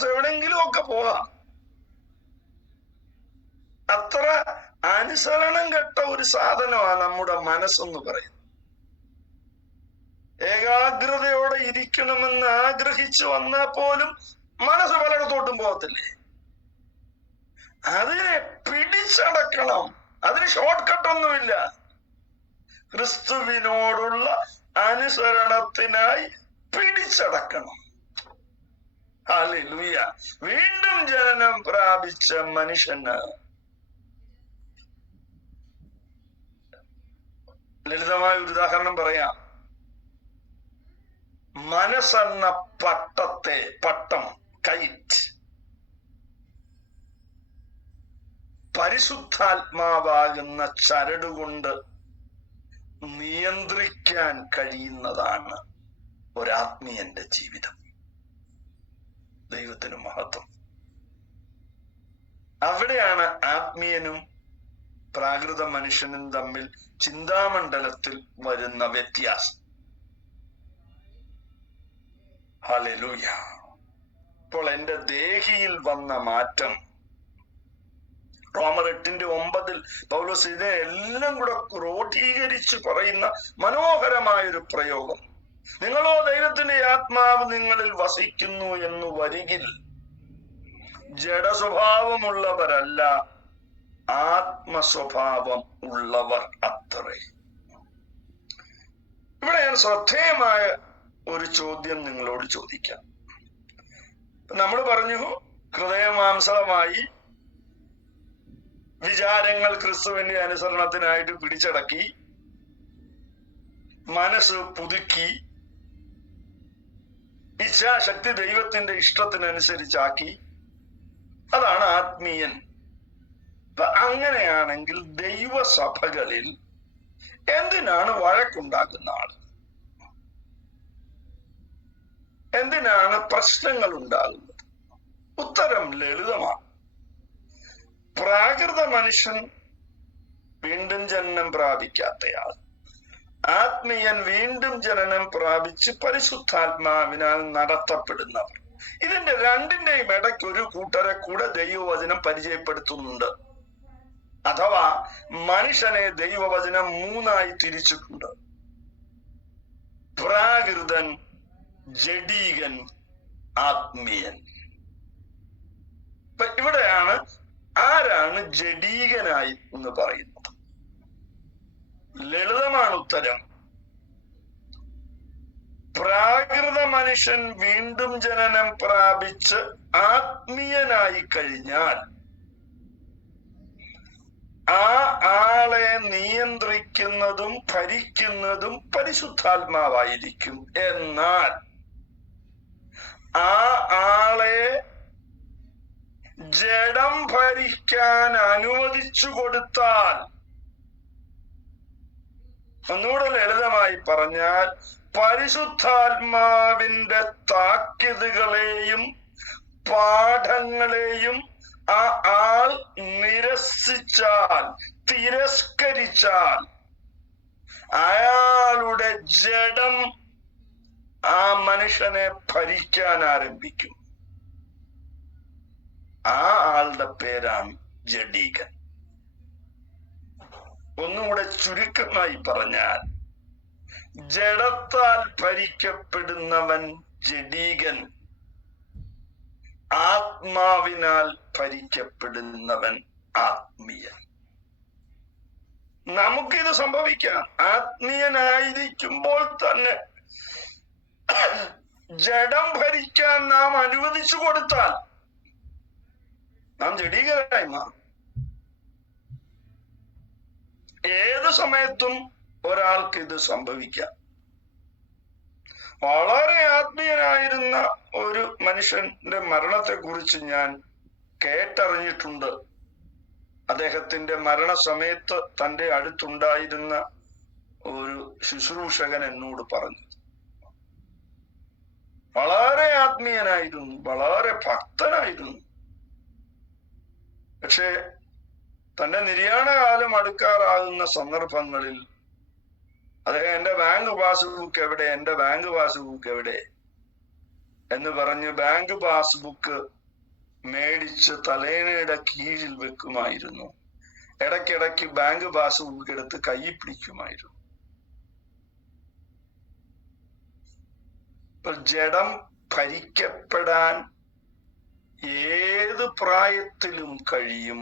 മനസ്സ് എവിടെയെങ്കിലും ഒക്കെ പോകാം. അത്ര അനുസരണം കെട്ട ഒരു സാധനമാണ് നമ്മുടെ മനസ്സെന്ന് പറയുന്നത്. ഏകാഗ്രതയോടെ ഇരിക്കണമെന്ന് ആഗ്രഹിച്ചു വന്നാൽ പോലും മനസ്സ് പലയിടത്തോട്ടും പോകത്തില്ലേ? അതിനെ പിടിച്ചടക്കണം. അതിന് ഷോർട്ട് കട്ടൊന്നുമില്ല. ക്രിസ്തുവിനോടുള്ള അനുസരണത്തിനായി പിടിച്ചടക്കണം. ഹല്ലേലൂയ. വീണ്ടും ജനനം പ്രാപിച്ച മനുഷ്യന് ലളിതമായ ഒരു ഉദാഹരണം പറയാം. മനസ്സെന്ന പട്ടം കൈറ്റ് പരിശുദ്ധാത്മാവാകുന്ന ചരടുകൊണ്ട് നിയന്ത്രിക്കാൻ കഴിയുന്നതാണ് ഒരാത്മീയന്റെ ജീവിതം. ദൈവത്തിന് മഹത്വം. അവിടെയാണ് ആത്മീയനും പ്രാകൃത മനുഷ്യനും തമ്മിൽ ചിന്താമണ്ഡലത്തിൽ വരുന്ന വ്യത്യാസം. ഹല്ലേലൂയ. ഇപ്പോൾ എന്റെ ദേഹിയിൽ വന്ന മാറ്റം, റോമർ 8:9 പൗലോസ് ഇതിനെല്ലാം കൂടെ ക്രോഡീകരിച്ച് പറയുന്ന മനോഹരമായൊരു പ്രയോഗം. നിങ്ങളോ ദൈവത്തിന്റെ ആത്മാവ് നിങ്ങളിൽ വസിക്കുന്നു എന്ന് വരികിൽ ജഡസ്വഭാവമുള്ളവരല്ല, ആത്മസ്വഭാവം ഉള്ളവർ അത്രേ. ഇവിടെ ഞാൻ ശ്രദ്ധേയമായ ഒരു ചോദ്യം നിങ്ങളോട് ചോദിക്കാം. നമ്മൾ പറഞ്ഞു, ഹൃദയമാംസളമായി വിചാരങ്ങൾ ക്രിസ്തുവിന്റെ അനുസരണത്തിനായിട്ട് പിടിച്ചടക്കി, മനസ്സ് പുതുക്കി, ഇച്ഛാശക്തി ദൈവത്തിന്റെ ഇഷ്ടത്തിനനുസരിച്ചാക്കി. അതാണ് ആത്മീയൻ. അങ്ങനെയാണെങ്കിൽ ദൈവസഭകളിൽ എന്തിനാണ് വഴക്കുണ്ടാക്കുന്ന ആള്? എന്തിനാണ് പ്രശ്നങ്ങൾ ഉണ്ടാകുന്നത്? ഉത്തരം ലളിതമാണ്. പ്രാകൃത മനുഷ്യൻ വീണ്ടും ജനനം പ്രാപിക്കാത്തയാൾ, ആത്മീയൻ വീണ്ടും ജനനം പ്രാപിച്ച് പരിശുദ്ധാത്മാവിനാൽ നടത്തപ്പെടുന്നവർ. ഇതിന്റെ രണ്ടിന്റെയും ഇടയ്ക്ക് ഒരു കൂട്ടരെ കൂടെ ദൈവവചനം പരിചയപ്പെടുത്തുന്നുണ്ട്. അഥവാ മനുഷ്യനെ ദൈവവചനം 3ആയി തിരിച്ചിട്ടുണ്ട്: പ്രാകൃതൻ, ജഡീകൻ, ആത്മീയൻ. ഇവിടെയാണ് ആരാണ് ജഡീകനായി എന്ന് പറയുന്നത്. ലളിതമാണ് ഉത്തരം. പ്രാകൃത മനുഷ്യൻ വീണ്ടും ജനനം പ്രാപിച്ച് ആത്മീയനായി കഴിഞ്ഞാൽ ആ ആളെ നിയന്ത്രിക്കുന്നതും ഭരിക്കുന്നതും പരിശുദ്ധാത്മാവായിരിക്കും. എന്നാൽ ആ ആളെ ജഡം ഭരിക്കാൻ അനുവദിച്ചു കൊടുത്താൽ, ഒന്നുകൂടെ ലളിതമായി പറഞ്ഞാൽ, പരിശുദ്ധാത്മാവിന്റെ താക്കീതുകളെയും പാഠങ്ങളെയും ആ ആൾ നിരസിച്ചാൽ, തിരസ്കരിച്ചാൽ, അയാളുടെ ജഡം ആ മനുഷ്യനെ ഭരിക്കാൻ ആരംഭിക്കും. ആ ആളുടെ പേരാണ് ജഡീകൻ. ഒന്നുകൂടെ ചുരുക്കമായി പറഞ്ഞാൽ, ജഡത്താൽ ഭരിക്കപ്പെടുന്നവൻ ജഡീകൻ, ആത്മാവിനാൽ ഭരിക്കപ്പെടുന്നവൻ ആത്മീയൻ. നമുക്കിത് സംഭവിക്കാം. ആത്മീയനായിരിക്കുമ്പോൾ തന്നെ ജഡം ഭരിക്കാൻ നാം അനുവദിച്ചു കൊടുത്താൽ നാം ജഡീകരായി മാറും. ഏത് സമയത്തും ഒരാൾക്ക് ഇത് സംഭവിക്കാം. വളരെ ആത്മീയനായിരുന്ന ഒരു മനുഷ്യന്റെ മരണത്തെ കുറിച്ച് ഞാൻ കേട്ടറിഞ്ഞിട്ടുണ്ട്. അദ്ദേഹത്തിന്റെ മരണസമയത്ത് തൻ്റെ അടുത്തുണ്ടായിരുന്ന ഒരു ശുശ്രൂഷകൻ എന്നോട് പറഞ്ഞു. വളരെ ആത്മീയനായിരുന്നു, വളരെ ഭക്തനായിരുന്നു. പക്ഷേ തന്റെ നിര്യാണകാലം അടുക്കാറാകുന്ന സന്ദർഭങ്ങളിൽ അദ്ദേഹം, എന്റെ ബാങ്ക് പാസ്ബുക്ക് എവിടെ, എന്റെ ബാങ്ക് പാസ്ബുക്ക് എവിടെ എന്ന് പറഞ്ഞ് ബാങ്ക് പാസ്ബുക്ക് മേടിച്ച് തലേണയുടെ കീഴിൽ വെക്കുമായിരുന്നു. ഇടയ്ക്കിടയ്ക്ക് ബാങ്ക് പാസ്ബുക്ക് എടുത്ത് കൈ പിടിക്കുമായിരുന്നു. ഇപ്പൊ ജഡം ഭരിക്കപ്പെടാൻ ഏത് പ്രായത്തിലും കഴിയും.